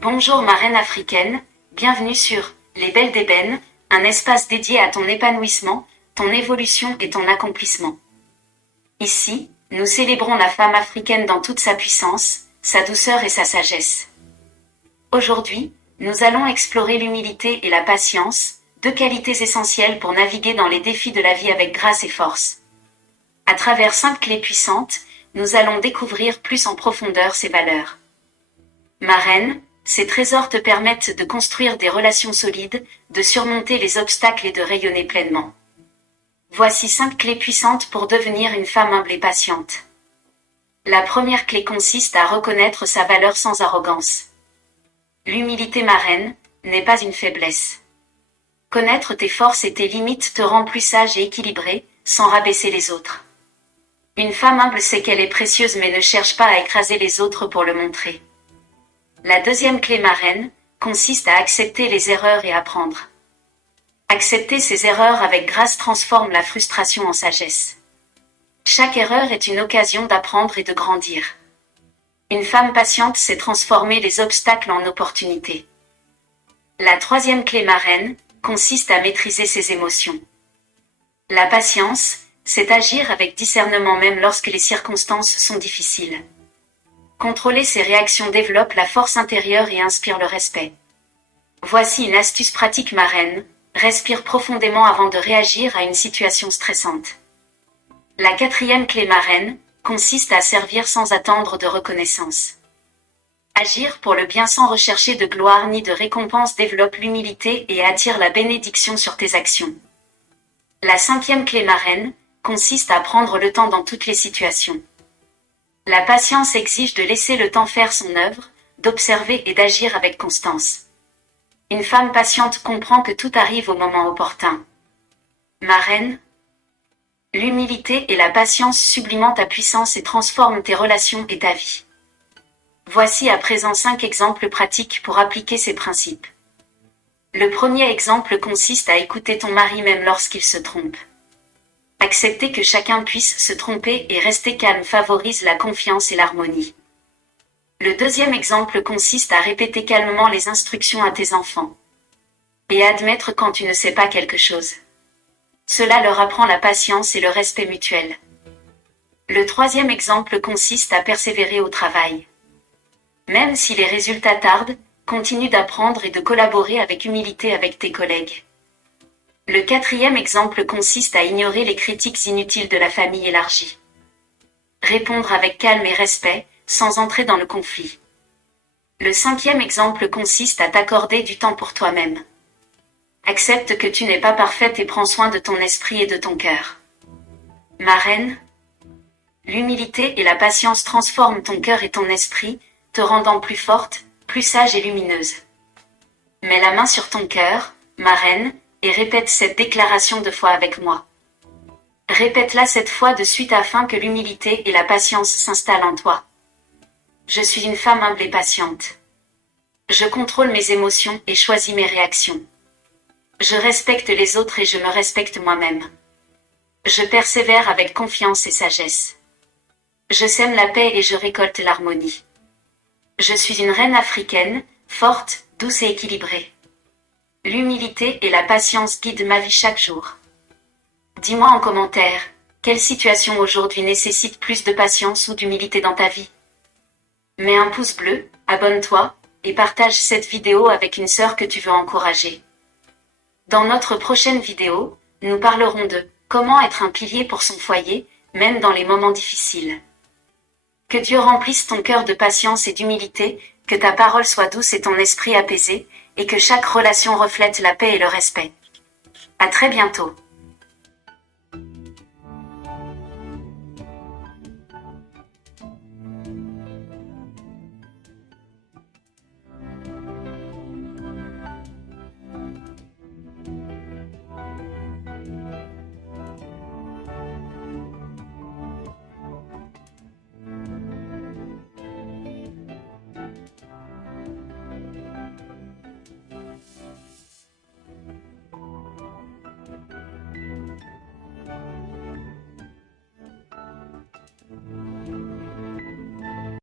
Bonjour ma reine africaine, bienvenue sur Les Belles d'Ébène, un espace dédié à ton épanouissement, ton évolution et ton accomplissement. Ici, nous célébrons la femme africaine dans toute sa puissance, sa douceur et sa sagesse. Aujourd'hui, nous allons explorer l'humilité et la patience, deux qualités essentielles pour naviguer dans les défis de la vie avec grâce et force. À travers 5 clés puissantes, nous allons découvrir plus en profondeur ces valeurs. Ma reine, ces trésors te permettent de construire des relations solides, de surmonter les obstacles et de rayonner pleinement. Voici 5 clés puissantes pour devenir une femme humble et patiente. La première clé consiste à reconnaître sa valeur sans arrogance. L'humilité, ma reine, n'est pas une faiblesse. Connaître tes forces et tes limites te rend plus sage et équilibré, sans rabaisser les autres. Une femme humble sait qu'elle est précieuse mais ne cherche pas à écraser les autres pour le montrer. La deuxième clé, ma reine, consiste à accepter les erreurs et apprendre. Accepter ses erreurs avec grâce transforme la frustration en sagesse. Chaque erreur est une occasion d'apprendre et de grandir. Une femme patiente sait transformer les obstacles en opportunités. La troisième clé, ma reine, consiste à maîtriser ses émotions. La patience, c'est agir avec discernement même lorsque les circonstances sont difficiles. Contrôler ses réactions développe la force intérieure et inspire le respect. Voici une astuce pratique, ma reine, respire profondément avant de réagir à une situation stressante. La quatrième clé, ma reine, consiste à servir sans attendre de reconnaissance. Agir pour le bien sans rechercher de gloire ni de récompense développe l'humilité et attire la bénédiction sur tes actions. La cinquième clé, ma reine, consiste à prendre le temps dans toutes les situations. La patience exige de laisser le temps faire son œuvre, d'observer et d'agir avec constance. Une femme patiente comprend que tout arrive au moment opportun. Ma reine, l'humilité et la patience subliment ta puissance et transforment tes relations et ta vie. Voici à présent 5 exemples pratiques pour appliquer ces principes. Le premier exemple consiste à écouter ton mari même lorsqu'il se trompe. Accepter que chacun puisse se tromper et rester calme favorise la confiance et l'harmonie. Le deuxième exemple consiste à répéter calmement les instructions à tes enfants. Et admettre quand tu ne sais pas quelque chose. Cela leur apprend la patience et le respect mutuel. Le troisième exemple consiste à persévérer au travail. Même si les résultats tardent, continue d'apprendre et de collaborer avec humilité avec tes collègues. Le quatrième exemple consiste à ignorer les critiques inutiles de la famille élargie. Répondre avec calme et respect, sans entrer dans le conflit. Le cinquième exemple consiste à t'accorder du temps pour toi-même. Accepte que tu n'es pas parfaite et prends soin de ton esprit et de ton cœur. Ma reine, l'humilité et la patience transforment ton cœur et ton esprit, te rendant plus forte, plus sage et lumineuse. Mets la main sur ton cœur, ma reine, et répète cette déclaration 2 fois avec moi. Répète-la 7 fois de suite afin que l'humilité et la patience s'installent en toi. Je suis une femme humble et patiente. Je contrôle mes émotions et choisis mes réactions. Je respecte les autres et je me respecte moi-même. Je persévère avec confiance et sagesse. Je sème la paix et je récolte l'harmonie. Je suis une reine africaine, forte, douce et équilibrée. L'humilité et la patience guident ma vie chaque jour. Dis-moi en commentaire, quelle situation aujourd'hui nécessite plus de patience ou d'humilité dans ta vie? Mets un pouce bleu, abonne-toi, et partage cette vidéo avec une sœur que tu veux encourager. Dans notre prochaine vidéo, nous parlerons de comment être un pilier pour son foyer, même dans les moments difficiles. Que Dieu remplisse ton cœur de patience et d'humilité, que ta parole soit douce et ton esprit apaisé, et que chaque relation reflète la paix et le respect. À très bientôt.